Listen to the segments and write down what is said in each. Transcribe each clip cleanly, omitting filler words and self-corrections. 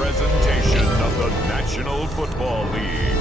presentation of the National Football League.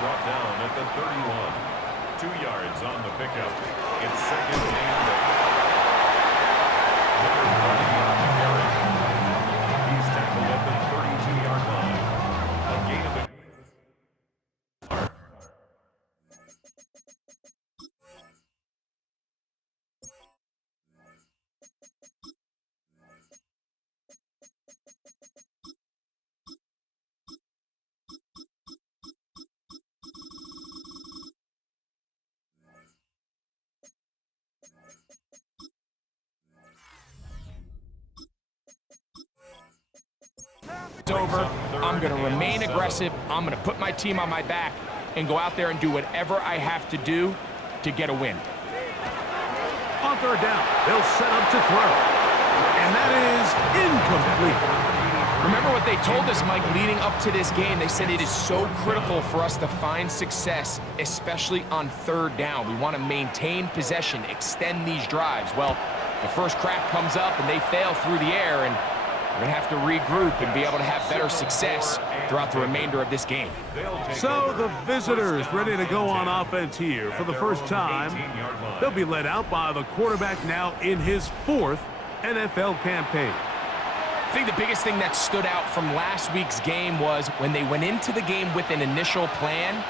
Brought down at the 31. 2 yards on the pickup. It's second and 8. Number 30 on the carry. He's tackled at the 32-yard line. A gain of 8. Over. I'm going to remain aggressive. I'm going to put my team on my back and go out there and do whatever I have to do to get a win. On third down, they'll set up to throw. And that is incomplete. Remember what they told us, Mike, leading up to this game. They said it is so critical for us to find success, especially on third down. We want to maintain possession, extend these drives. Well, the first crack comes up and they fail through the air, and we're going to have to regroup and be able to have better success throughout the remainder of this game. So the visitors ready to go on offense here for the first time. They'll be led out by the quarterback now in his 4th NFL campaign. I think the biggest thing that stood out from last week's game was when they went into the game with an initial plan,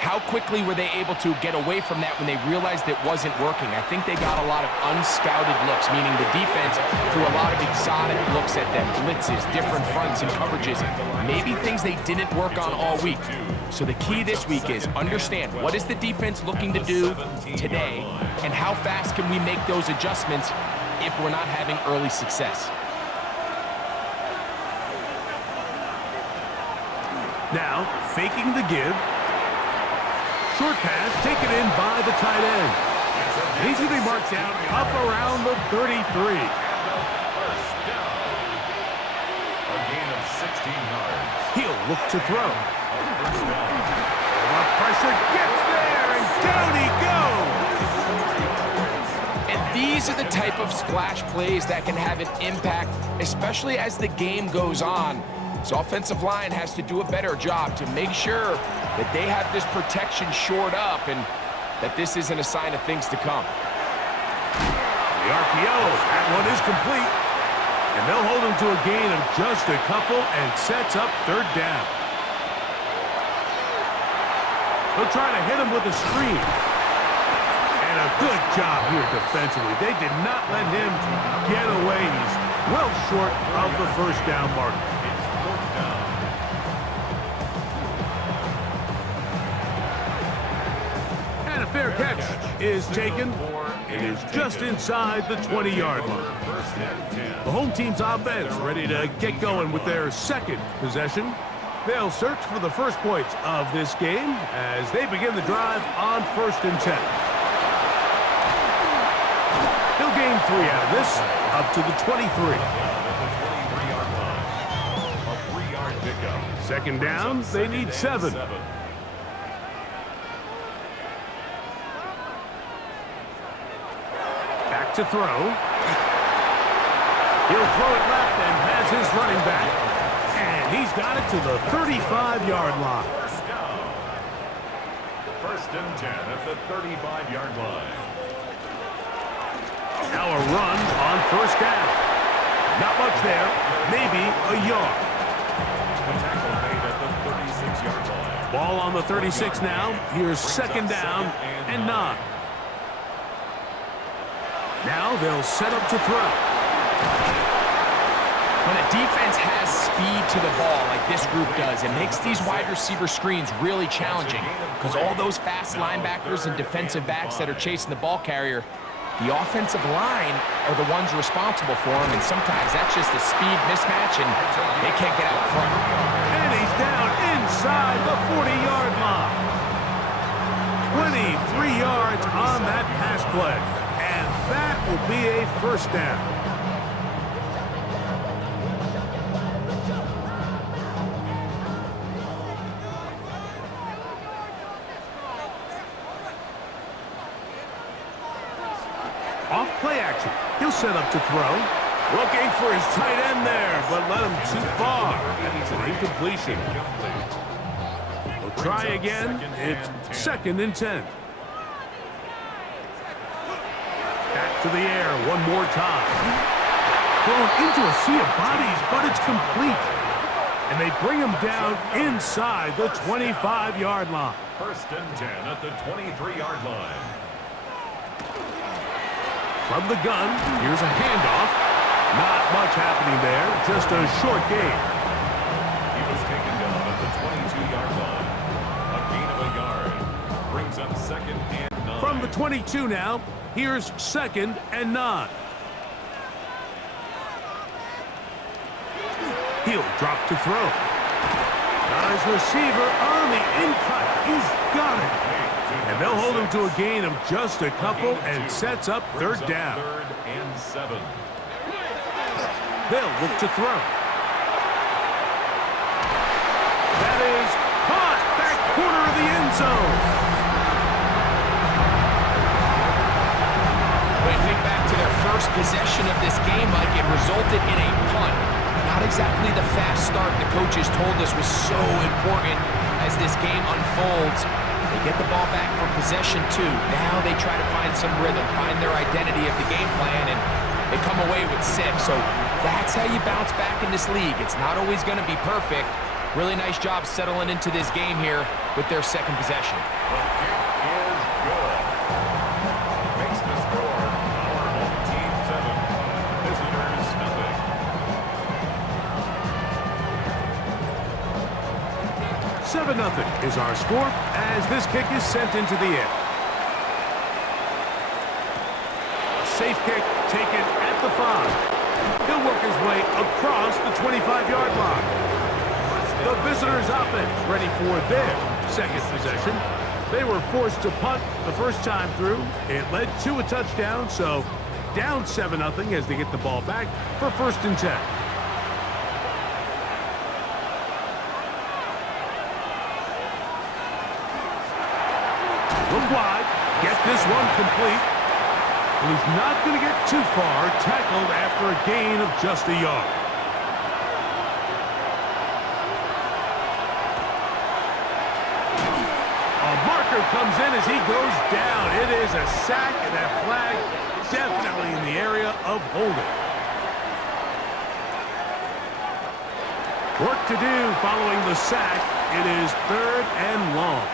how quickly were they able to get away from that when they realized it wasn't working? I think they got a lot of unscouted looks, meaning the defense threw a lot of exotic looks at them, blitzes, different fronts and coverages, maybe things they didn't work on all week. So the key this week is understand what is the defense looking to do today and how fast can we make those adjustments if we're not having early success. Now, faking the give. Short pass taken in by the tight end. He's going to be marked down up around the 33. A gain of 16 yards. He'll look to throw. The pressure gets there, and down he goes. And these are the type of splash plays that can have an impact, especially as the game goes on. So offensive line has to do a better job to make sure that they have this protection shored up and that this isn't a sign of things to come. The RPO, that one is complete. And they'll hold him to a gain of just a couple and sets up third down. They'll try to hit him with a screen. And a good job here defensively. They did not let him get away. He's well short of the first down marker. And a fair catch is taken. It is just inside the 20-yard line. The home team's offense ready to get going with their second possession. They'll search for the first points of this game as they begin the drive on 1st and 10. He'll gain 3 out of this, up to the 23. Second down, they need 7. Back to throw. He'll throw it left and has his running back. And he's got it to the 35-yard line. First and 10 at the 35-yard line. Now a run on 1st down. Not much there, maybe a yard. The tackle made at the 36-yard line. Ball on the 36 now. Here's 2nd down and 9. Now they'll set up to throw. When a defense has speed to the ball like this group does, it makes these wide receiver screens really challenging because all those fast linebackers and defensive backs that are chasing the ball carrier, the offensive line are the ones responsible for them, and sometimes that's just a speed mismatch, and they can't get out front. And he's down inside the 40-yard line. 23 yards on that pass play, and that will be a 1st down. Off play action. He'll set up to throw. Looking for his tight end there, but let him too far. It's an incompletion. We'll try again. It's 2nd and 10. Back to the air one more time. Thrown into a sea of bodies, but it's complete. And they bring him down inside the 25-yard line. First and 10 at the 23-yard line. From the gun, here's a handoff. Not much happening there, just a short gain. He was taken down at the 22-yard line. A gain of a yard. Brings up 2nd and 9. From the 22 now, here's 2nd and 9. He'll drop to throw. Got his receiver on the in-cut. He's got it. And they'll hold him to a gain of just a couple and sets up 3rd down. 3rd and 7. They'll look to throw. That is caught back corner of the end zone. When you think back to their first possession of this game, Mike, it resulted in a punt. Not exactly the fast start the coaches told us was so important as this game unfolds. They get the ball back from possession 2. Now they try to find some rhythm, find their identity of the game plan, and they come away with 6. So that's how you bounce back in this league. It's not always going to be perfect. Really nice job settling into this game here with their 2nd possession. The kick is good. Makes the score our home team 7. Visitors nothing. 7-0 is our score as this kick is sent into the air. A safe kick taken at the 5. He'll work his way across the 25-yard line. The visitors' offense ready for their 2nd possession. They were forced to punt the first time through. It led to a touchdown, so down 7-0 as they get the ball back for 1st and 10. Look wide, get this one complete. And he's not going to get too far, tackled after a gain of just a yard. A marker comes in as he goes down. It is a sack, and that flag definitely in the area of holding. Work to do following the sack. It is 3rd and long.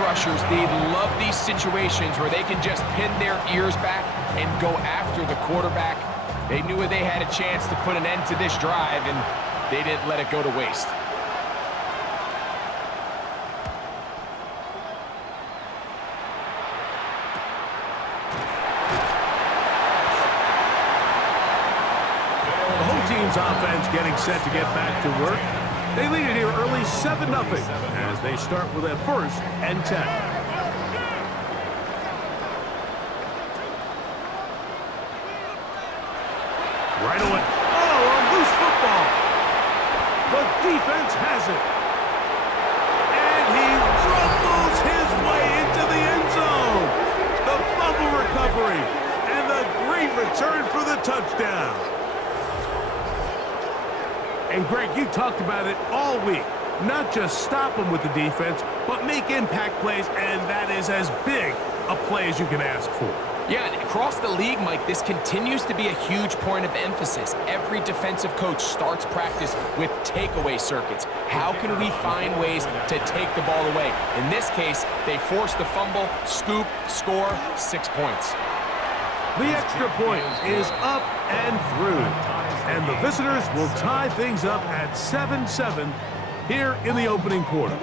Rushers, they love these situations where they can just pin their ears back and go after the quarterback. They knew they had a chance to put an end to this drive, and they didn't let it go to waste. Spartans offense getting set to get back to work. They lead it here early 7-0 as they start with a 1st and 10. Right away. Oh, a loose football. The defense has it. And he rumbles his way into the end zone. The fumble recovery and the great return for the touchdown. And Greg, you talked about it all week. Not just stop them with the defense, but make impact plays, and that is as big a play as you can ask for. Yeah, and across the league, Mike, this continues to be a huge point of emphasis. Every defensive coach starts practice with takeaway circuits. How can we find ways to take the ball away? In this case, they forced the fumble, scoop, score, 6 points. The extra point is up and through. And the visitors will tie things up at 7-7 here in the opening quarter.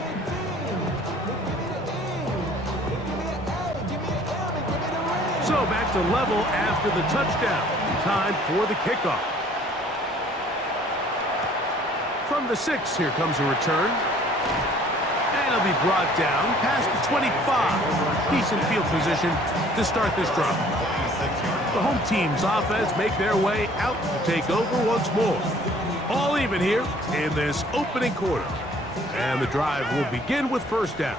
So back to level after the touchdown. Time for the kickoff. From the 6, here comes a return. And it'll be brought down past the 25. Decent field position to start this drive. The home team's offense make their way out to take over once more. All even here in this opening quarter. And the drive will begin with 1st down.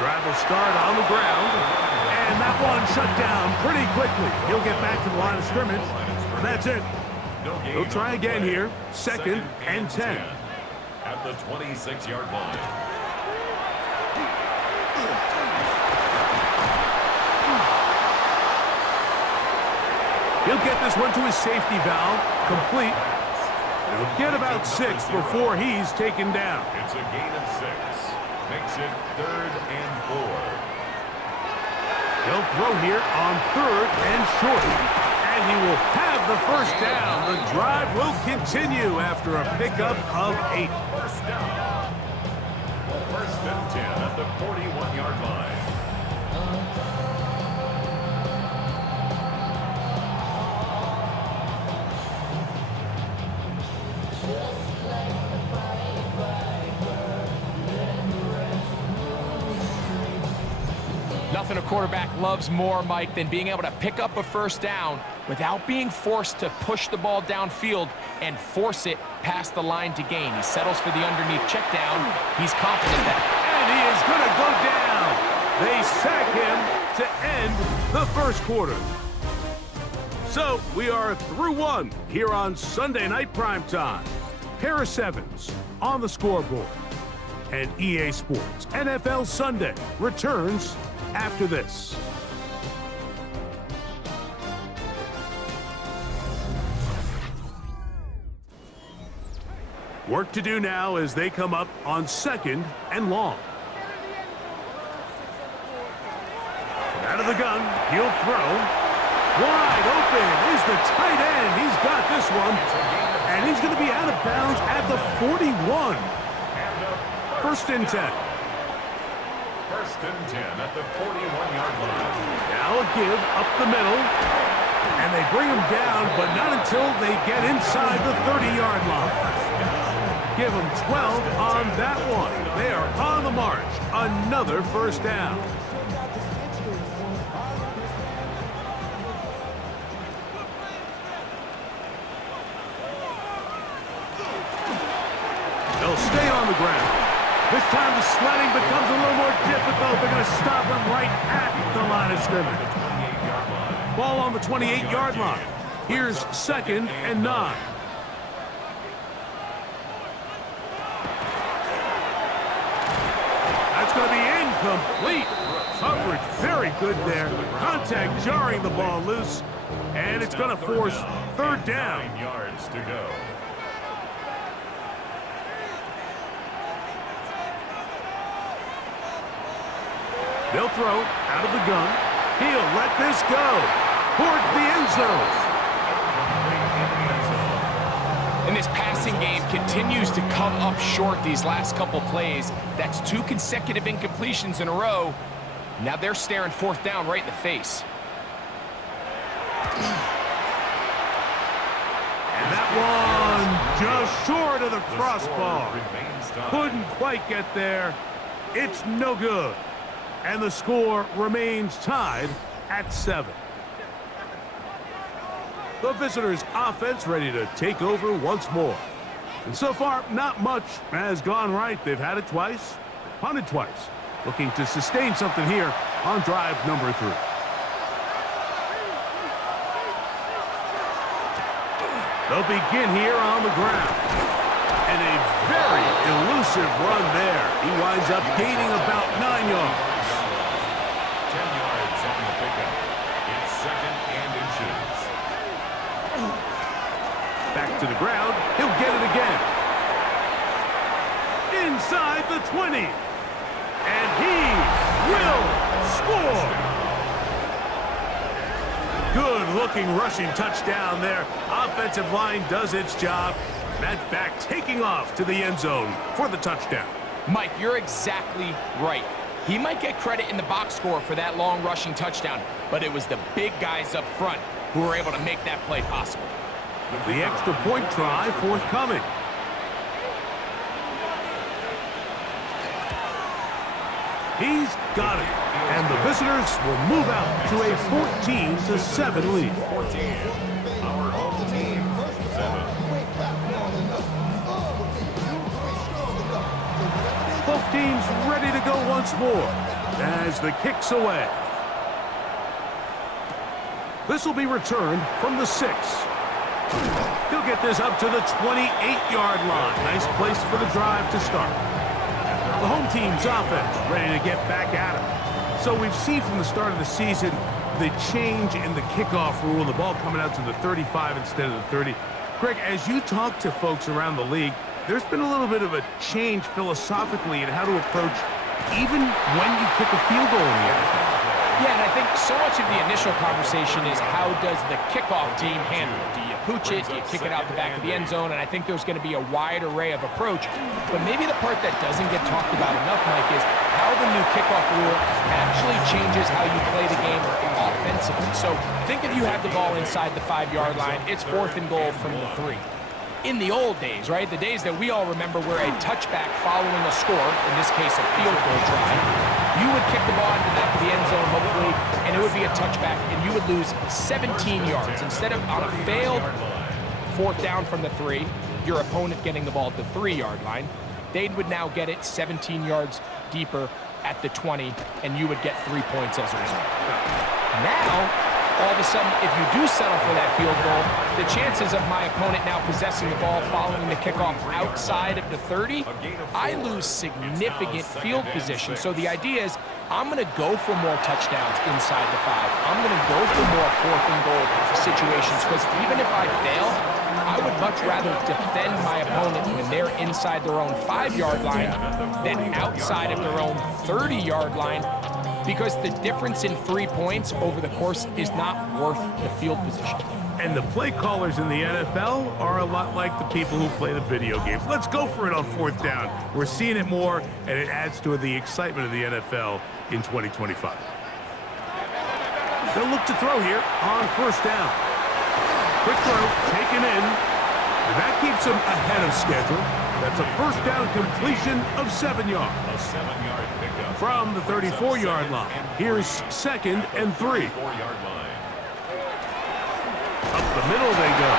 Drive will start on the ground, and that one shut down pretty quickly. He'll get back to the line of scrimmage, and that's it. He'll try again here, 2nd and 10. At the 26-yard line. He'll get this one to his safety valve, complete. He'll get about 6 before he's taken down. It's a gain of 6. Makes it 3rd and 4. He'll throw here on 3rd and short. And he will have the 1st down. The drive will continue after a pickup of 8. 1st down. 1st and 10 at the 41-yard line. Nothing a quarterback loves more, Mike, than being able to pick up a 1st down without being forced to push the ball downfield and force it past the line to gain. He settles for the underneath check down. He's confident that. And he is going to go down. They sack him to end the 1st quarter. So we are through 1 here on Sunday Night Primetime. Harris Evans on the scoreboard. And EA Sports NFL Sunday returns after this. Work to do now as they come up on 2nd and long. Out of the gun, he'll throw. Wide open is the tight end. He's got this one. And he's going to be out of bounds at the 41. 1st and 10. 1st and 10 at the 41-yard line. Now a give up the middle. And they bring him down, but not until they get inside the 30-yard line. Give them 12 on that one. They are on the march. Another 1st down. They'll stay on the ground. This time the sledding becomes a little more difficult. They're going to stop him right at the line of scrimmage. Ball on the 28-yard line. Here's 2nd and 9. That's going to be incomplete. Coverage very good there. Contact jarring the ball loose. And it's going to force 3rd down. 9 yards to go. They'll throw out of the gun. He'll let this go towards the end zone. And this passing game continues to come up short these last couple plays. That's 2 consecutive incompletions in a row. Now they're staring fourth down right in the face. And that one just short of the crossbar. Couldn't quite get there. It's no good. And the score remains tied at 7. The visitors' offense ready to take over once more. And so far, not much has gone right. They've had it twice, punted twice. Looking to sustain something here on drive number 3. They'll begin here on the ground. And a very elusive run there. He winds up gaining about 9 yards. 10 yards on the pickup. It's 2nd and inches. Back to the ground. He'll get it again. Inside the 20. And he will score. Good-looking rushing touchdown there. Offensive line does its job. That back taking off to the end zone for the touchdown. Mike, you're exactly right. He might get credit in the box score for that long rushing touchdown, but it was the big guys up front who were able to make that play possible. The extra point try forthcoming. He's got it. And the visitors will move out to a 14-7 lead. 14. Our home team, 7. Both teams ready to go once more as the kick's away. This will be returned from the 6. He'll get this up to the 28-yard line. Nice place for the drive to start. The home team's offense ready to get back at it. So we've seen from the start of the season the change in the kickoff rule, the ball coming out to the 35 instead of the 30. Greg, as you talk to folks around the league, there's been a little bit of a change philosophically in how to approach even when you kick a field goal in the NFL. Yeah, and I think so much of the initial conversation is how does the kickoff team handle it? Do you pooch it? Do you kick it out the back of the end zone? And I think there's going to be a wide array of approach. But maybe the part that doesn't get talked about enough, Mike, is how the new kickoff rule actually changes how you play the game offensively. So think if you have the ball inside the 5-yard line, it's 4th and goal from the 3. In the old days, right, the days that we all remember where a touchback following a score, in this case a field goal try, you would kick the ball into the back of the end zone, hopefully, and it would be a touchback, and you would lose 17 yards. Instead of on a failed 4th down from the 3, your opponent getting the ball at the 3-yard line, they would now get it 17 yards deeper at the 20, and you would get 3 points as a result. Now, all of a sudden, if you do settle for that field goal, the chances of my opponent now possessing the ball following the kickoff outside of the 30, I lose significant field position. So the idea is I'm going to go for more touchdowns inside the 5. I'm going to go for more 4th and goal situations because even if I fail, I would much rather defend my opponent when they're inside their own 5-yard line than outside of their own 30-yard line, because the difference in 3 points over the course is not worth the field position. And the play callers in the NFL are a lot like the people who play the video games. Let's go for it on 4th down. We're seeing it more, and it adds to the excitement of the NFL in 2025. They'll look to throw here on 1st down. Quick throw, taken in, and that keeps them ahead of schedule. That's a 1st down completion of 7 yards. A 7-yard pickup. From the 34-yard line, here's 2nd and 3. 4-yard line. Up the middle they go.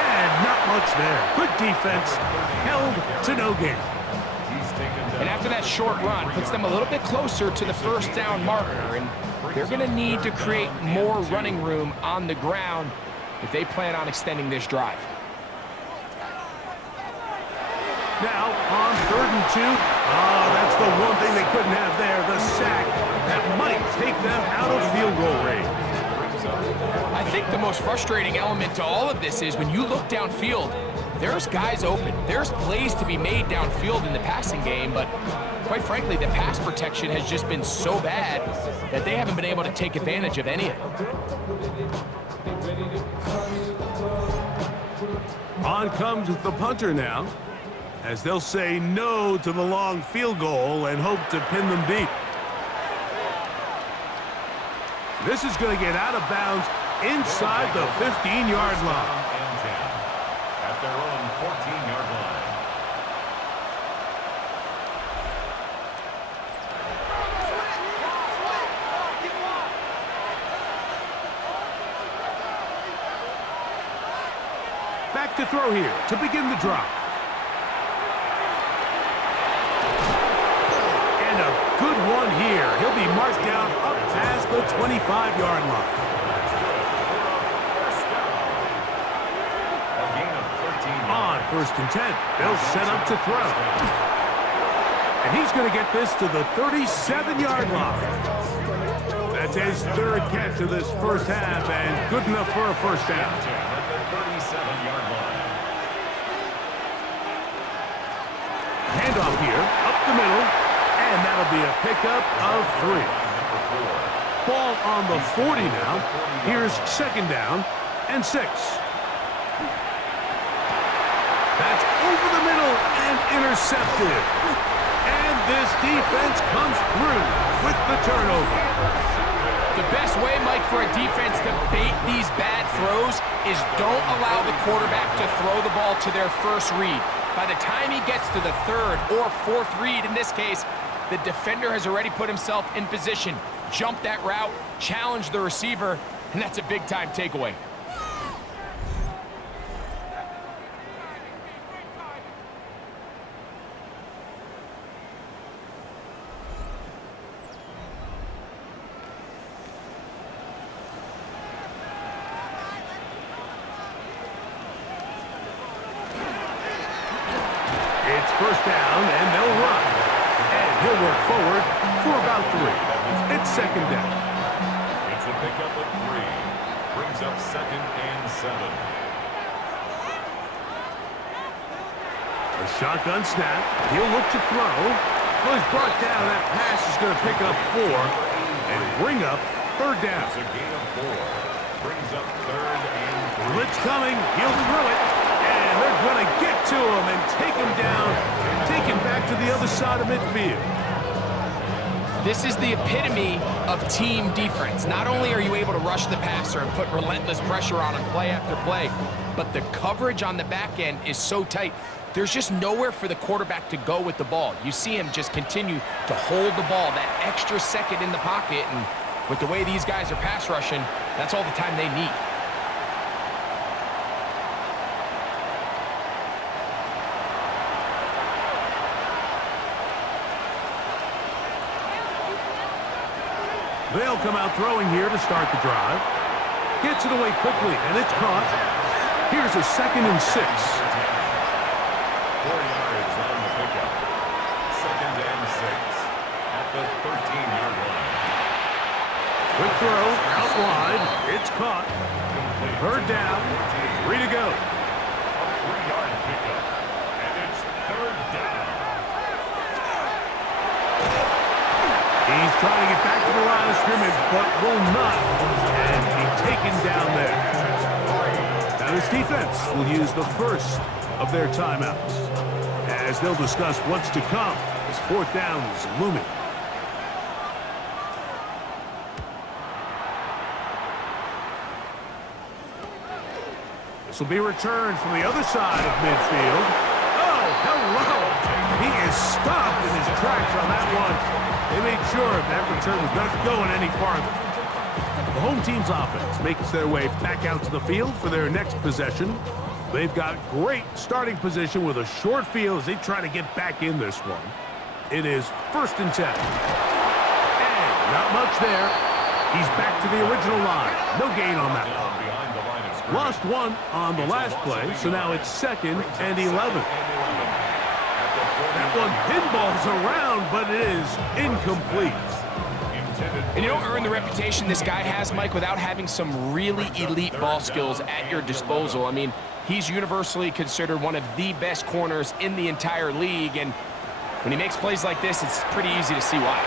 And not much there. Good defense, held to no gain. And after that short run, puts them a little bit closer to the 1st down marker, and they're going to need to create more running room on the ground if they plan on extending this drive. Now on 3rd and 2. That's the one thing they couldn't have there, the sack that might take them out of field goal range. I think the most frustrating element to all of this is when you look downfield, there's guys open. There's plays to be made downfield in the passing game, but quite frankly, the pass protection has just been so bad that they haven't been able to take advantage of any of it. On comes the punter now, as they'll say no to the long field goal and hope to pin them deep. This is going to get out of bounds inside the 15-yard line. And 10 at their own 14-yard line. Back to throw here to begin the drive. And a good one here. He'll be marked down up past the 25-yard line. A gain of 13 On first and 10, they'll set up to throw. And he's going to get this to the 37-yard line. That's his third catch of this first half, and good enough for a first down. at the 37-yard line. Handoff here, up the middle, and that'll be a pickup of 3. Ball on the 40 now. Here's second down and 6. That's over the middle and intercepted. And this defense comes through with the turnover. The best way, Mike, for a defense to bait these bad throws is don't allow the quarterback to throw the ball to their first read. By the time he gets to the third or fourth read, in this case, the defender has already put himself in position, jumped that route, challenged the receiver, and that's a big-time takeaway. First down, and they'll run. And he'll work forward for about 3. It's second down. It's a pickup of 3. Brings up second and 7. A shotgun snap. He'll look to throw. Well, he's brought down. That pass is going to pick up 4 and bring up third down. It's a gain of 4. Brings up third and 3. Blitz coming. He'll throw it. And they're going to get to him and take him down, take him back to the other side of midfield. This is the epitome of team defense. Not only are you able to rush the passer and put relentless pressure on him play after play, but the coverage on the back end is so tight. There's just nowhere for the quarterback to go with the ball. You see him just continue to hold the ball, that extra second in the pocket, and with the way these guys are pass rushing, that's all the time they need. They'll come out throwing here to start the drive. Gets it away quickly, and it's caught. Here's a second and 6. 4 yards on the pickup. Second and 6 at the 13-yard line. Quick throw, out wide. It's caught. Third down, 3 to go. A 3-yard pickup. And it's third down. He's trying to get back to the line of scrimmage, but will not. And he's taken down there. Now this defense will use the first of their timeouts, as they'll discuss what's to come as fourth down is looming. This will be returned from the other side of midfield. Oh, hello! He is stopped in his tracks on that one. They made sure that return was not going any farther. The home team's offense makes their way back out to the field for their next possession. They've got great starting position with a short field as they try to get back in this one. It is first and 10. And not much there. He's back to the original line. No gain on that one. Behind the line of scrimmage. Lost one on the last play, so now it's second and 11. That one pinballs around, but it is incomplete. And you don't earn the reputation this guy has, Mike, without having some really elite ball skills at your disposal. I mean, he's universally considered one of the best corners in the entire league, and when he makes plays like this, it's pretty easy to see why.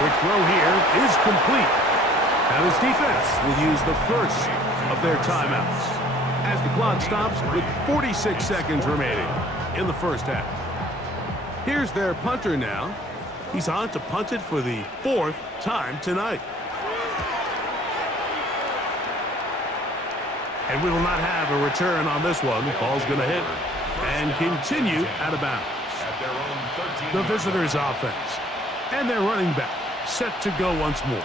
Quick throw here is complete. Now this defense will use the first of their timeouts as the clock stops with 46 seconds remaining in the first half. Here's their punter now. He's on to punt it for the 4th time tonight. And we will not have a return on this one. Ball's going to hit and continue out of bounds. At their own 13. The visitors' offense. And their running back set to go once more.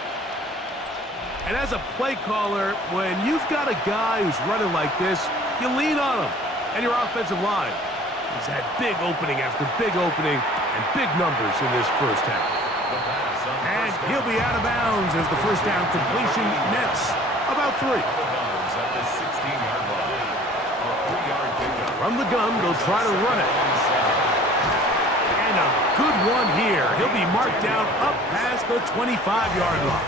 And as a play caller, when you've got a guy who's running like this, you lean on him. And your offensive line has had big opening after big opening and big numbers in this first half. And he'll be out of bounds as the first down completion nets about 3. From the gun, they'll try to run it. And a good one here. He'll be marked down up past the 25-yard line.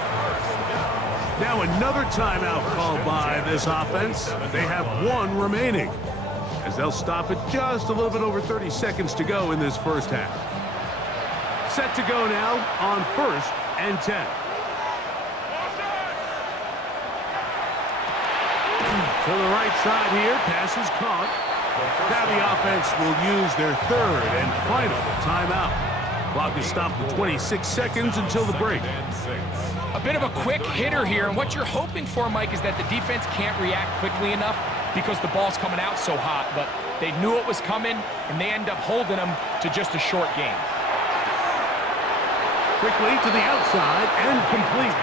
Now another timeout called by this offense. They have 1 remaining, as they'll stop it just a little bit over 30 seconds to go in this first half. Set to go now on 1st and 10. To the right side here, pass is caught. Now the offense will use their 3rd and final timeout. Clock is stopped with 26 seconds until the break. A bit of a quick hitter here, and what you're hoping for, Mike, is that the defense can't react quickly enough because the ball's coming out so hot, but they knew it was coming, and they end up holding them to just a short game. Quickly to the outside and complete.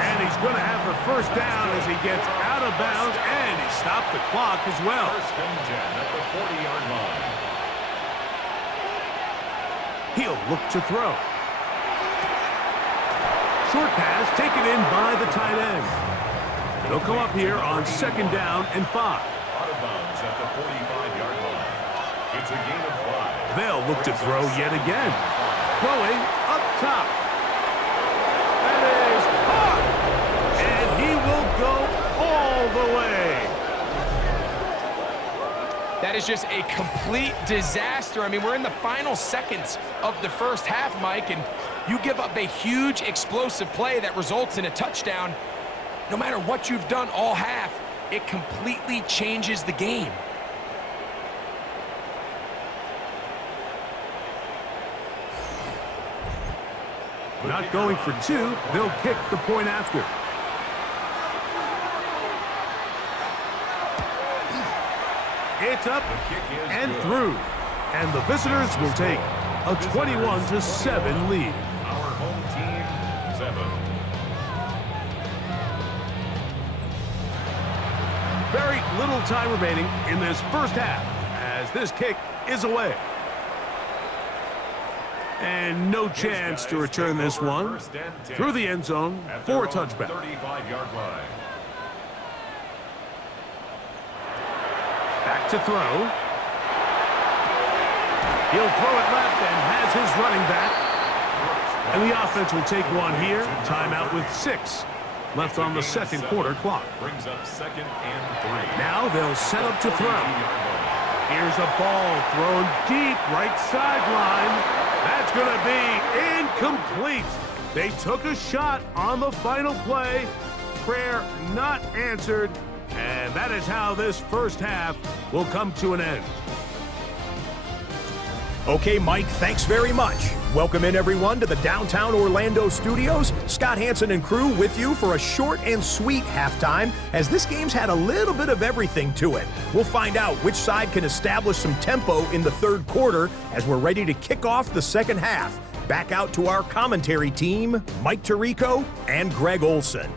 And he's going to have the first down as he gets out of bounds, and he stopped the clock as well. 1st and 10 at the 40-yard line. He'll look to throw. Short pass taken in by the tight end. They'll come up here on 2nd down and 5. Out of bounds at the 45-yard line. It's a gain of 5. They'll look to throw yet again. Throwing up top. That is caught. And he will go all the way. That is just a complete disaster. I mean, we're in the final seconds of the first half, Mike, and you give up a huge explosive play that results in a touchdown. No matter what you've done all half, it completely changes the game. Not going for 2, they'll kick the point after. It's up and through. And the visitors will take a 21-7 lead. Our home team, 7. Very little time remaining in this first half as this kick is away. And no chance to return this one through the end zone for a touchback. 35-yard line. Back to throw. He'll throw it left and has his running back. And the offense will take one here. Timeout with 6 left on the 2nd quarter clock. Brings up 2nd and 3. Now they'll set up to throw. Here's a ball thrown deep right sideline. That's going to be incomplete. They took a shot on the final play. Prayer not answered. And that is how this first half will come to an end. Okay, Mike, thanks very much. Welcome in, everyone, to the downtown Orlando studios. Scott Hansen and crew with you for a short and sweet halftime, as this game's had a little bit of everything to it. We'll find out which side can establish some tempo in the 3rd quarter as we're ready to kick off the 2nd half. Back out to our commentary team, Mike Tirico and Greg Olson.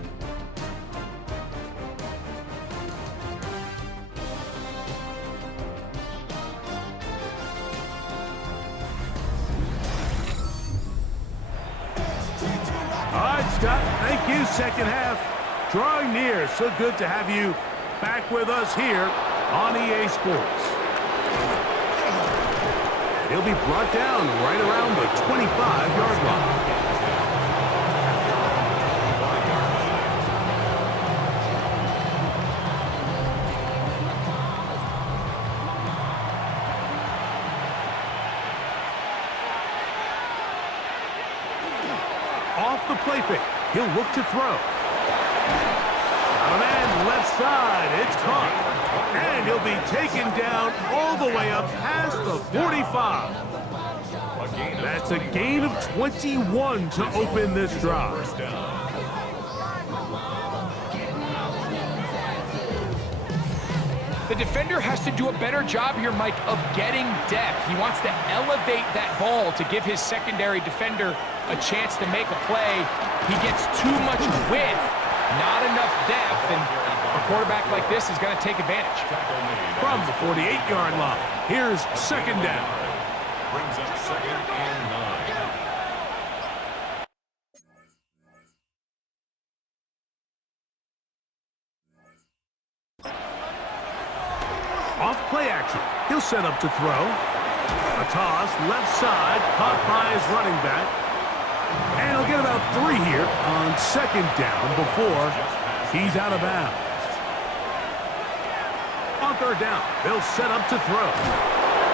Scott, thank you. 2nd half drawing near. So good to have you back with us here on EA Sports. He'll be brought down right around the 25-yard line. Off the play fake. He'll look to throw. On and left side. It's caught. And he'll be taken down all the way up past the 45. That's a gain of 21 to open this drive. The defender has to do a better job here, Mike, of getting depth. He wants to elevate that ball to give his secondary defender a chance to make a play. He gets too much width, not enough depth, and a quarterback like this is going to take advantage. From the 48-yard line, here's second down. Brings up second and 9. Off play action. He'll set up to throw. A toss, left side, caught by his running back. And he'll get about 3 here on second down before he's out of bounds. On third down, they'll set up to throw.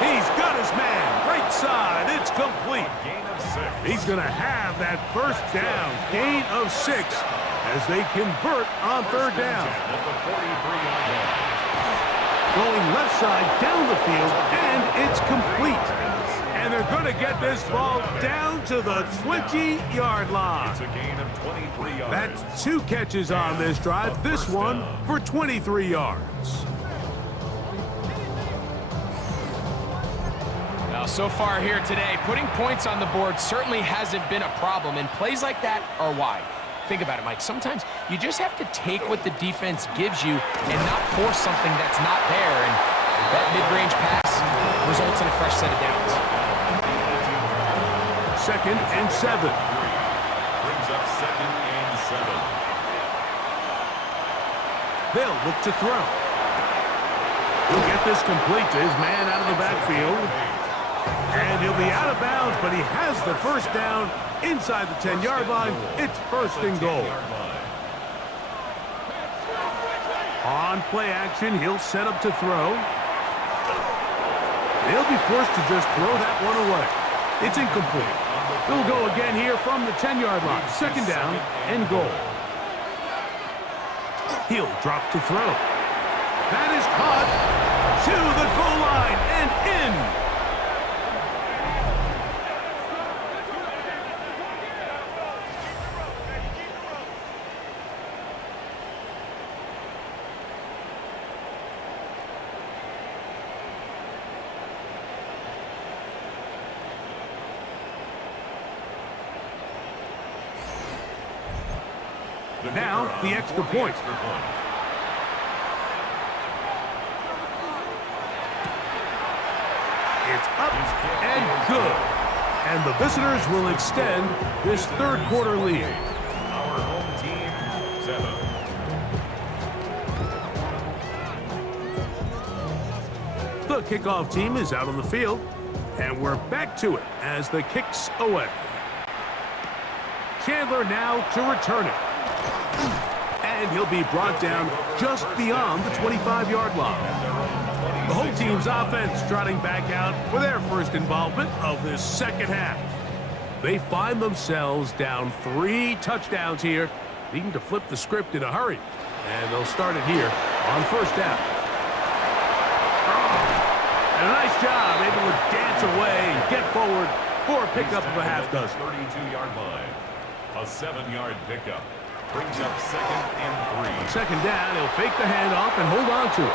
He's got his man. Right side, it's complete. Gain of 6. He's going to have that first down. Gain of 6 as they convert on third down. At the 43-yard line. Going left side down the field, and it's complete. And they're going to get this ball down to the 20-yard line. It's a gain of 23 yards. That's 2 catches on this drive. This one for 23 yards. Now, so far here today, putting points on the board certainly hasn't been a problem, and plays like that are why. Think about it, Mike. Sometimes you just have to take what the defense gives you and not force something that's not there, and that mid-range pass results in a fresh set of downs. Second and 7. Brings up second and 7. They'll look to throw. He'll get this complete to his man out of the backfield. And he'll be out of bounds, but he has the first down inside the 10-yard line. It's first and goal. On play action, he'll set up to throw. They'll be forced to just throw that one away. It's incomplete. He'll go again here from the 10-yard line. Second down and goal. He'll drop to throw. That is caught to the goal line and in. Now, the extra point. It's up and good. And the visitors will extend this third quarter lead. Our home team, 7. The kickoff team is out on the field. And we're back to it as the kick's away. Chandler now to return it. And he'll be brought down just beyond the 25-yard line. The home team's offense trotting back out for their first involvement of this second half. They find themselves down 3 touchdowns here, needing to flip the script in a hurry. And they'll start it here on first down. And a nice job, able to dance away and get forward for a pickup of a half dozen. 32-yard line. A 7-yard pickup. Brings up second and 3. Second down, he'll fake the handoff and hold on to it.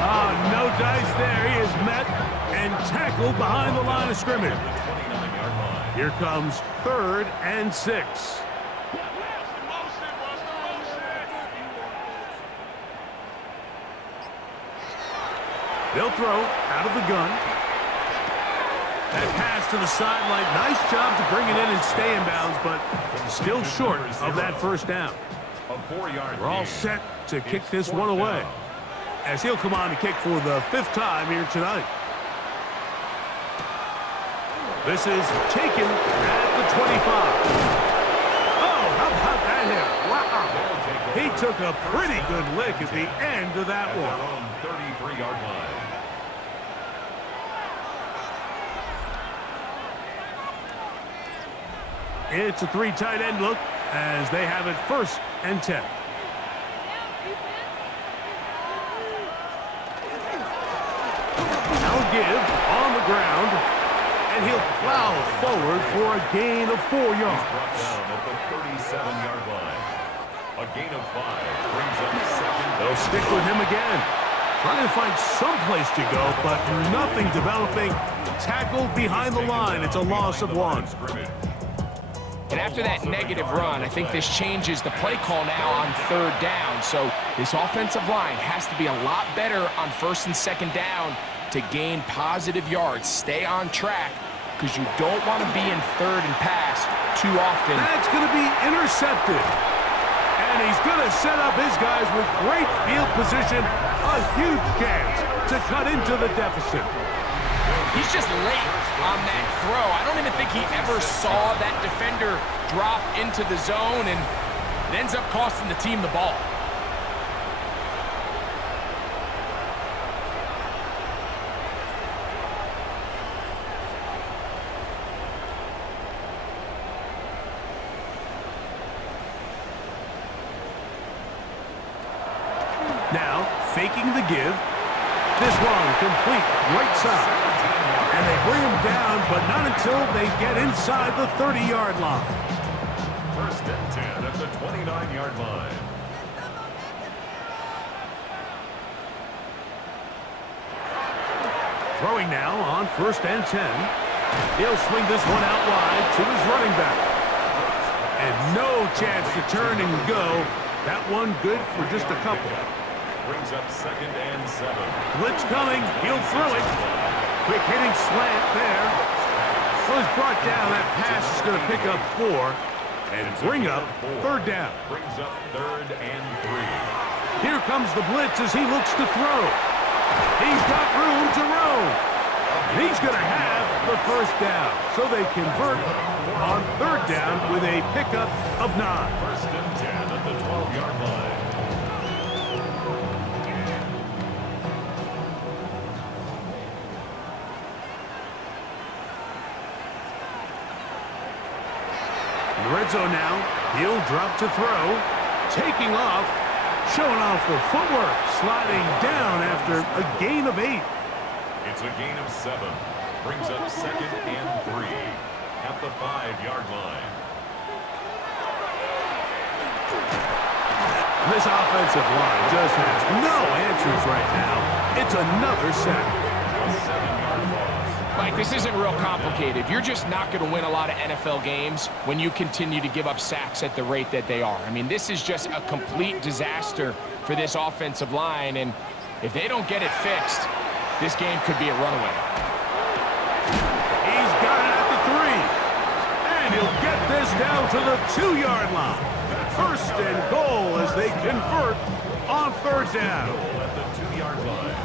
Oh, no dice there. He is met and tackled behind the line of scrimmage. 29-yard line. Here comes third and 6. They'll throw out of the gun. That pass to the sideline. Nice job to bring it in and stay in bounds, but still short of that first down. A 4-yard We're all set to kick this one away, as he'll come on to kick for the 5th time here tonight. This is taken at the 25. Oh, how about that hit? Wow. He took a pretty good lick at the end of that one. Their own 33-yard line. It's a 3 tight end look as they have it first and 10. Now give on the ground, and he'll plow forward for a gain of 4 Brought yards. down at the 37-yard line. A gain of 5 brings up second. They'll stick with him again. Trying to find some place to go, but nothing developing. Tackled behind the line. It's a loss of 1. And after that negative run, I think this changes the play call now on 3rd down. So this offensive line has to be a lot better on 1st and 2nd down to gain positive yards. Stay on track because you don't want to be in 3rd and pass too often. That's going to be intercepted. And he's going to set up his guys with great field position. A huge chance to cut into the deficit. He's just late on that throw. I don't even think he ever saw that defender drop into the zone, and it ends up costing the team the ball. Now, faking the give. This one complete right side. And they bring him down, but not until they get inside the 30-yard line. 1st and 10 at the 29-yard line. Throwing now on 1st and 10. He'll swing this one out wide to his running back. And no chance to turn and go. That one good for just a couple. Brings up 2nd and 7. Blitz coming. He'll throw it. Quick hitting slant there. Was brought down. That pass is going to pick up 4 and bring up 3rd down. Brings up 3rd and 3. Here comes the blitz as he looks to throw. He's got room to roam. And he's going to have the 1st down. So they convert on 3rd down with a pickup of 9. 1st and 10 at the 12-yard line. In the red zone now, he'll drop to throw, taking off, showing off the footwork, sliding down after a gain of 8. It's a gain of 7. Brings up 2nd and 3 at the 5-yard line. This offensive line just has no answers right now. It's another sack. A 7-yard loss. Mike, this isn't real complicated. You're just not going to win a lot of NFL games when you continue to give up sacks at the rate that they are. I mean, this is just a complete disaster for this offensive line, and if they don't get it fixed, this game could be a runaway. He's got it at the 3. And he'll get this down to the 2-yard line. 1st and goal as they convert on 3rd down. At the 2-yard line.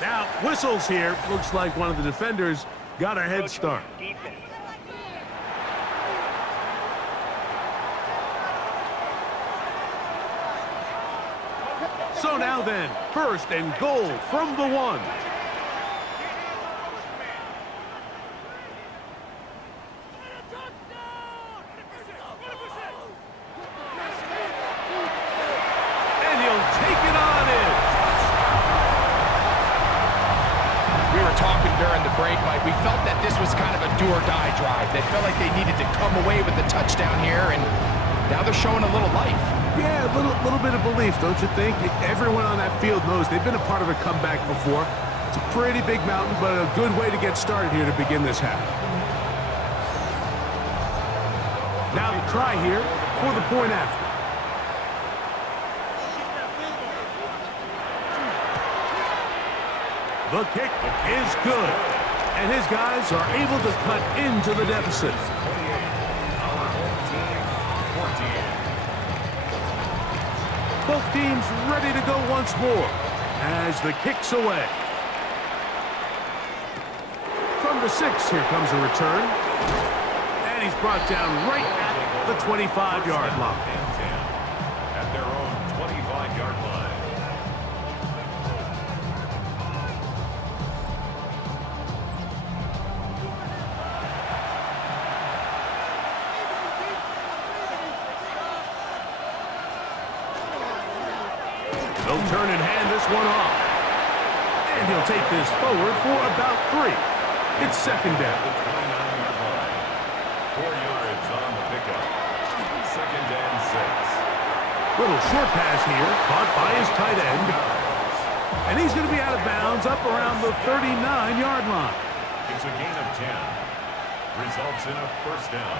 Now, whistles here. Looks like one of the defenders got a head start. So now then, 1st and goal from the 1. And he'll take it on in. We were talking during the break, Mike. We felt that this was kind of a do-or-die drive. They felt like they needed to come away with the touchdown here, and now they're showing a little life. Yeah, a little bit of belief, don't you think? Everyone on that field knows they've been a part of a comeback before. It's a pretty big mountain, but a good way to get started here to begin this half. Now the try here for the point after. The kick is good, and his guys are able to cut into the deficit. Both teams ready to go once more as the kick's away. From the 6, here comes a return. And he's brought down right at the 25-yard line. At their own 25-yard line. They'll turn and hand this one off. And he'll take this forward for about 3. It's 2nd down. 29-yard line. 4 yards on the pickup. Little short pass here, caught by his tight end. And he's going to be out of bounds up around the 39-yard line. It's a gain of 10. Results in a first down.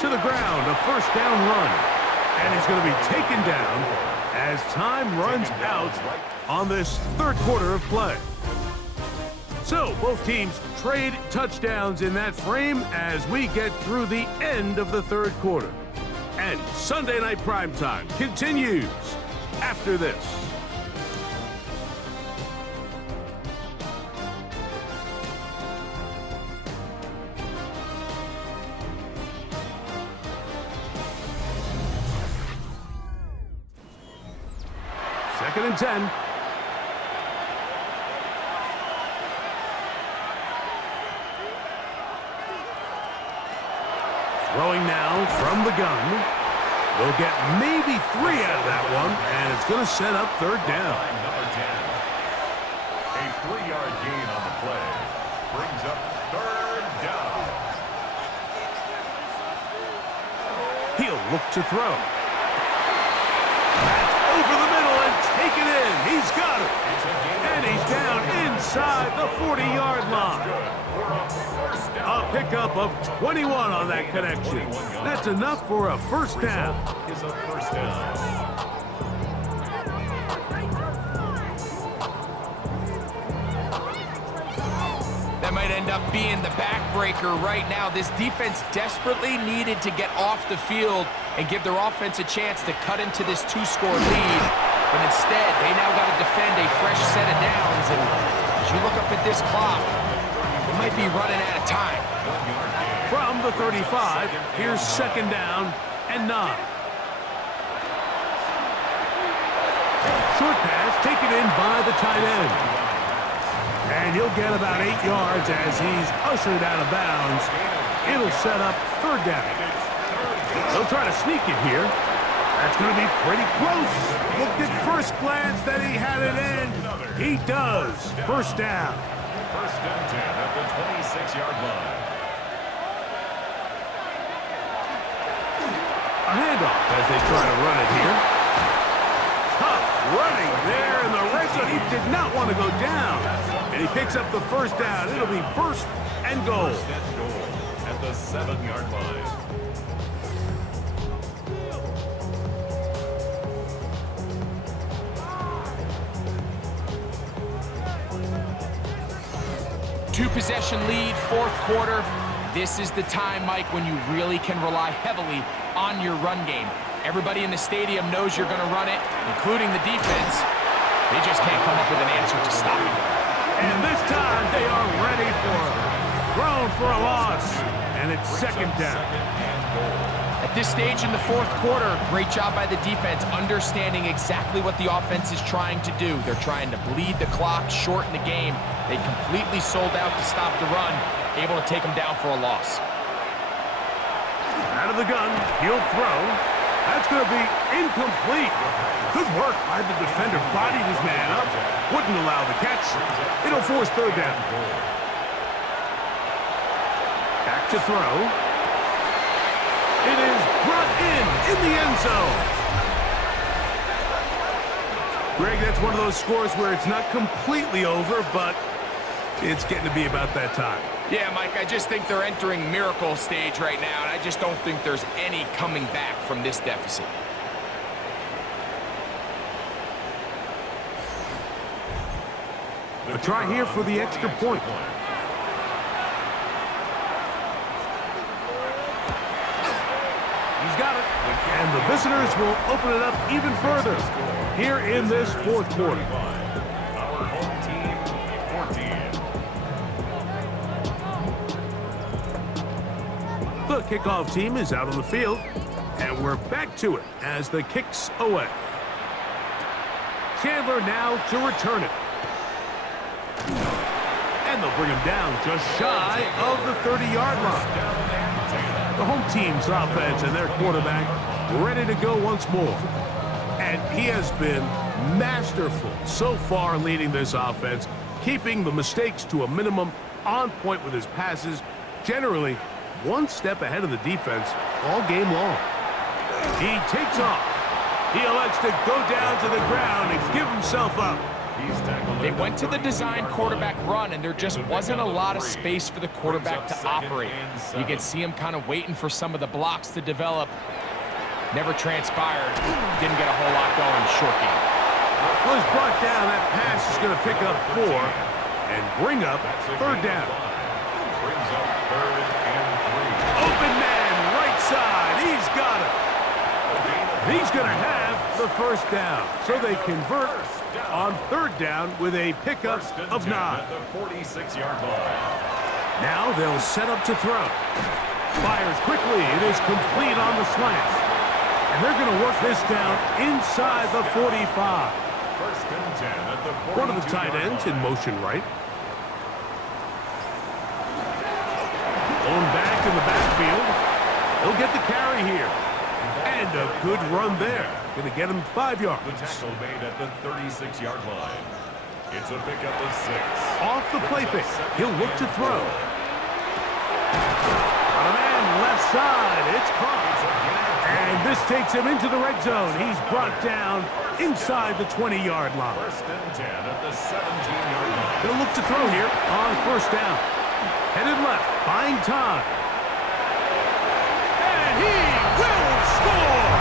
To the ground, a first down run. And he's going to be taken down as time runs out on this third quarter of play. So, both teams trade touchdowns in that frame as we get through the end of the third quarter. And Sunday Night Primetime continues after this. Second and 10. Throwing now from the gun. They'll get maybe 3 out of that one, and it's going to set up third down. Number 10. A 3-yard gain on the play. Brings up third down. He'll look to throw. That's over the middle and taken in. He's got it. And he's down inside the 40-yard line. A pickup of 21 on that connection. That's enough for a first down. Is a first down. That might end up being the backbreaker right now. This defense desperately needed to get off the field and give their offense a chance to cut into this 2-score lead. But instead, they now got to defend a fresh set of downs. And as you look up at this clock, they might be running out of time. From the 35, here's second down and 9. Short pass taken in by the tight end. And he'll get about 8 yards as he's ushered out of bounds. It'll set up third down. They'll try to sneak it here. That's going to be pretty close. Looked at first glance that he had it in. He does. First down. First and 10 at the 26-yard line. A handoff as they try to run it here. Tough running there in the red zone. He did not want to go down. And he picks up the first down. It'll be first and goal. First and goal at the 7-yard line. Two-possession lead, fourth quarter. This is the time, Mike, when you really can rely heavily on your run game. Everybody in the stadium knows you're going to run it, including the defense. They just can't come up with an answer to stop it. And this time they are ready for it. Thrown for a loss. And it's second down. At this stage in the fourth quarter, great job by the defense, understanding exactly what the offense is trying to do. They're trying to bleed the clock, shorten the game. They completely sold out to stop the run, able to take them down for a loss. Out of the gun, he'll throw. That's going to be incomplete. Good work by the defender. Bodied his man up. Wouldn't allow the catch. It'll force third down. Back to throw. It is brought in the end zone. Greg, that's one of those scores where it's not completely over, but it's getting to be about that time. Yeah, Mike, I just think they're entering miracle stage right now, and I just don't think there's any coming back from this deficit. A try here for the extra point. He's got it. And the visitors will open it up even further here in this fourth quarter. Our home team, 14. The kickoff team is out on the field, and we're back to it as the kick's away. Chandler now to return it. And they'll bring him down just shy of the 30-yard line. The home team's offense and their quarterback ready to go once more. And he has been masterful so far leading this offense, keeping the mistakes to a minimum, on point with his passes, generally one step ahead of the defense all game long. He takes off. He elects to go down to the ground and give himself up. They went to the design quarterback run, and there just wasn't a lot of space for the quarterback to operate. You can see him kind of waiting for some of the blocks to develop. Never transpired. Didn't get a whole lot going. Short game. Was brought down. That pass is going to pick up 4 and bring up 3rd down. Brings up 3rd and 3. Open man, right side. He's got it. He's going to have the 1st down. So they convert on 3rd down with a pickup of 9. At the 46-yard line. Now they'll set up to throw. Fires quickly. It is complete on the slant. And they're going to work this down inside the 45. 1st and 10 at the 42-yard line. One of the tight ends in motion right. Going back in the backfield. He'll get the carry here. And a good run there. Going to get him 5 yards. The tackle made at the 36-yard line. It's a pickup of 6. Off the play fake. He'll look to throw. On a man left side. It's caught. And this takes him into the red zone. He's brought down inside the 20-yard line. 1st and 10 at the 17-yard line. They'll look to throw here on 1st down. Headed left, buying time. And he will score!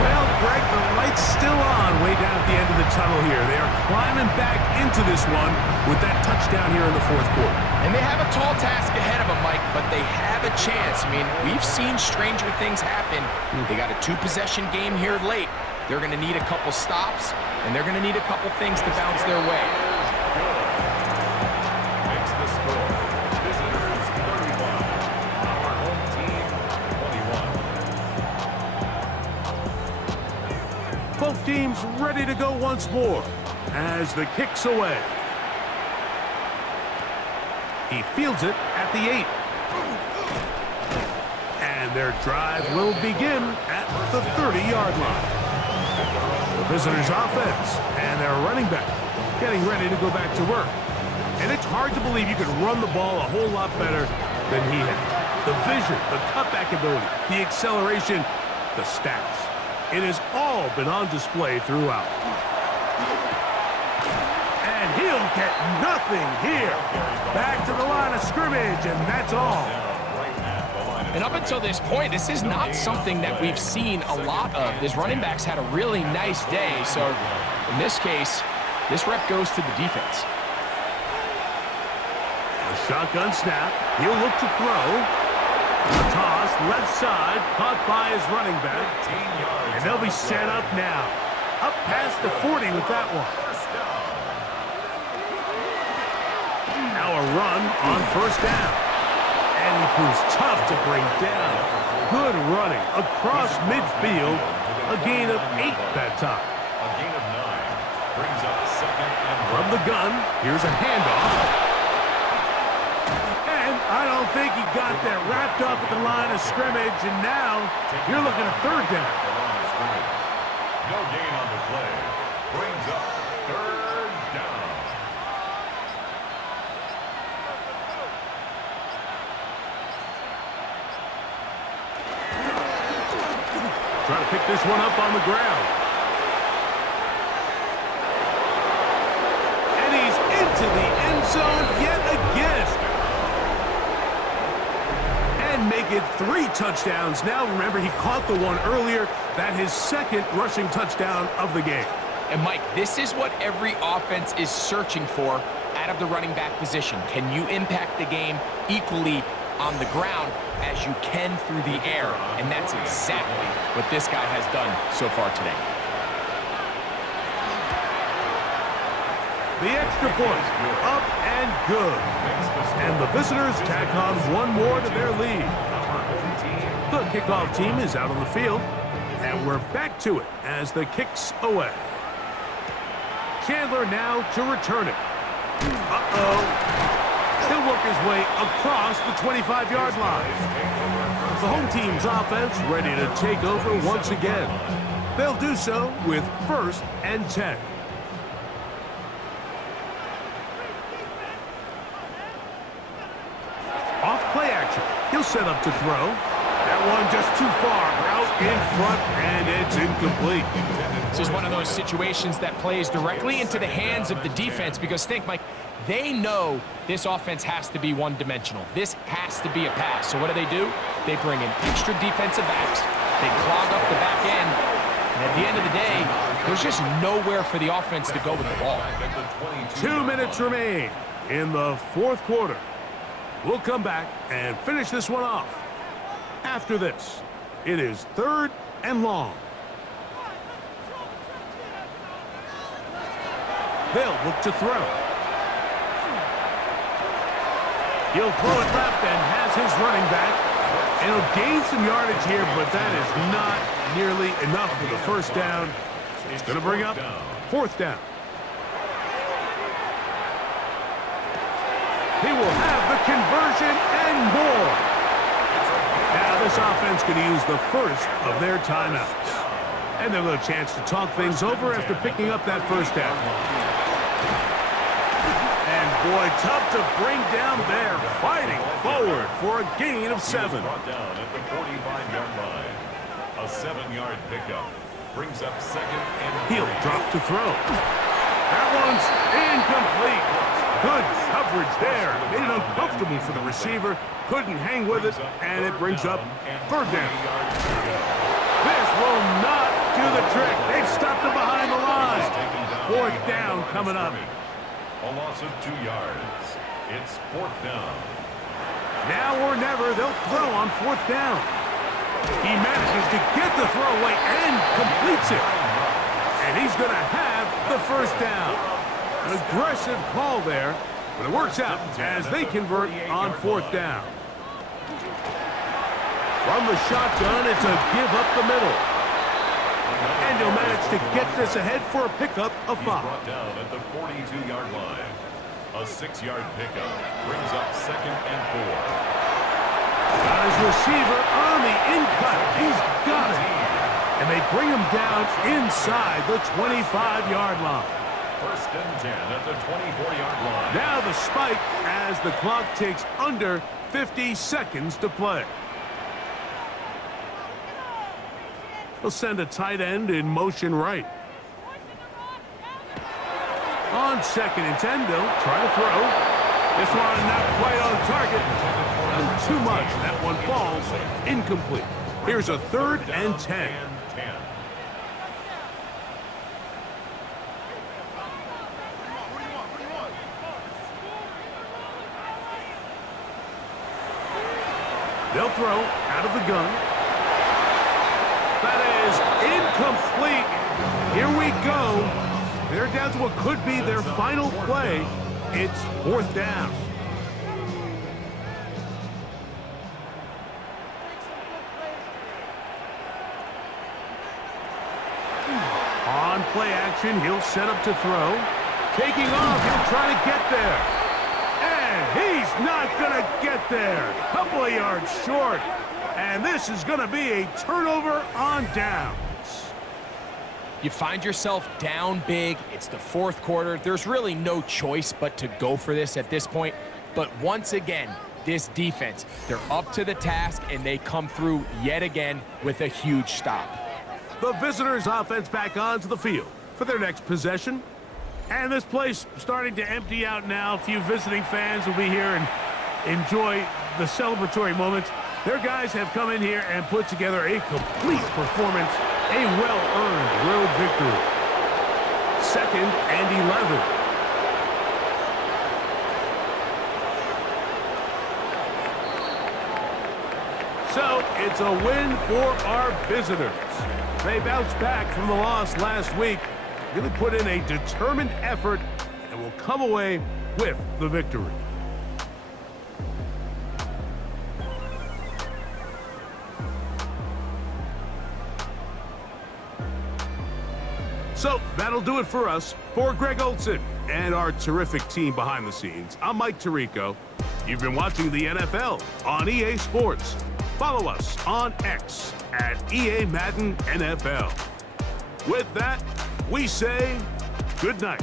Well, Greg, the light's still on way down at the end of the tunnel here. They are climbing back into this one with that touchdown here in the 4th quarter. And they have a tall task ahead of them, Mike, but they have a chance. I mean, we've seen stranger things happen. They got a 2-possession game here late. They're going to need a couple stops, and they're going to need a couple things to bounce their way. Makes the score. Visitors 31. Our home team 21. Both teams ready to go once more as the kick's away. He fields it at the 8. And their drive will begin at the 30-yard line. The visitors' offense and their running back getting ready to go back to work. And it's hard to believe you could run the ball a whole lot better than he had. The vision, the cutback ability, the acceleration, the stats. It has all been on display throughout. And he'll get nothing here. Back to the line of scrimmage, and that's all. And up until this point, this is not something that we've seen a lot of. This running back's had a really nice day, so in this case, this rep goes to the defense. A shotgun snap. He'll look to throw. A toss, left side, caught by his running back. And they'll be set up now. Up past the 40 with that one. Now a run on 1st down. And he proves tough to bring down. Good running across midfield. A gain of 8 that time. A gain of 9. Brings up 2nd and 1. From the gun, here's a handoff. And I don't think he got that wrapped up at the line of scrimmage. And now you're looking at 3rd down. No gain on the play. Brings up 3rd down. Trying to pick this one up on the ground. And he's into the end zone yet again. And make it 3 touchdowns. Now, remember, he caught the one earlier. That his 2nd rushing touchdown of the game. And, Mike, this is what every offense is searching for out of the running back position. Can you impact the game equally on the ground as you can through the air? And that's exactly what this guy has done so far today. The extra point, up and good. And the visitors tack on one more to their lead. The kickoff team is out on the field, and we're back to it as the kick's away. Chandler now to return it. Uh-oh. He'll work his way across the 25-yard line. The home team's offense ready to take over once again. They'll do so with 1st and 10. Off play action. He'll set up to throw. That one just too far out in front, and it's incomplete. This is one of those situations that plays directly into the hands of the defense because think, Mike, they know this offense has to be one-dimensional. This has to be a pass. So what do? They bring in extra defensive backs. They clog up the back end. And at the end of the day, there's just nowhere for the offense to go with the ball. 2 minutes remain in the fourth quarter. We'll come back and finish this one off. After this, it is 3rd and long. They'll look to throw. He'll throw it left and has his running back. And he'll gain some yardage here, but that is not nearly enough for the first down. It's going to bring up 4th down. He will have the conversion and more. Now this offense could use the first of their timeouts. And they'll have a chance to talk things over after picking up that first down. And boy, tough to bring down there, fighting forward for a gain of 7. Brought down at the 45-yard line. A 7-yard pickup brings up 2nd and 3. He'll drop to throw. That one's incomplete. Good coverage there. Made it uncomfortable for the receiver. Couldn't hang with it, and it brings up 3rd down. This will not do the trick. They've stopped him behind the line. 4th down coming up. A loss of 2 yards. It's 4th down. Now or never, they'll throw on 4th down. He manages to get the throw away and completes it. And he's going to have the first down. An aggressive call there, but it works out as they convert on 4th down. From the shotgun, it's a give up the middle. And he'll manage to get this ahead for a pickup of 5. Brought down at the 42-yard line. A 6-yard pickup brings up 2nd and 4. Got his receiver on the in-cut. He's got it. And they bring him down inside the 25-yard line. 1st and 10 at the 24-yard line. Now the spike as the clock takes under 50 seconds to play. He'll send a tight end in motion right. On 2nd and 10, they'll try to throw. This one not quite on target. Done too much. That one falls incomplete. Here's a 3rd and 10. They'll throw out of the gun. That is incomplete. Here we go. They're down to what could be their final play. It's 4th down. On play action, he'll set up to throw. Taking off, he'll try to get there. And he's not going to get there. Couple of yards short. And this is going to be a turnover on downs. You find yourself down big. It's the 4th quarter. There's really no choice but to go for this at this point. But once again, this defense, they're up to the task, and they come through yet again with a huge stop. The visitors' offense back onto the field for their next possession. And this place starting to empty out now. A few visiting fans will be here and enjoy the celebratory moments. Their guys have come in here and put together a complete performance, a well-earned road victory. 2nd and 11. So it's a win for our visitors. They bounced back from the loss last week, really put in a determined effort, and will come away with the victory. So that'll do it for us. For Greg Olson and our terrific team behind the scenes, I'm Mike Tirico. You've been watching the NFL on EA Sports. Follow us on X at EA Madden NFL. With that, we say good night.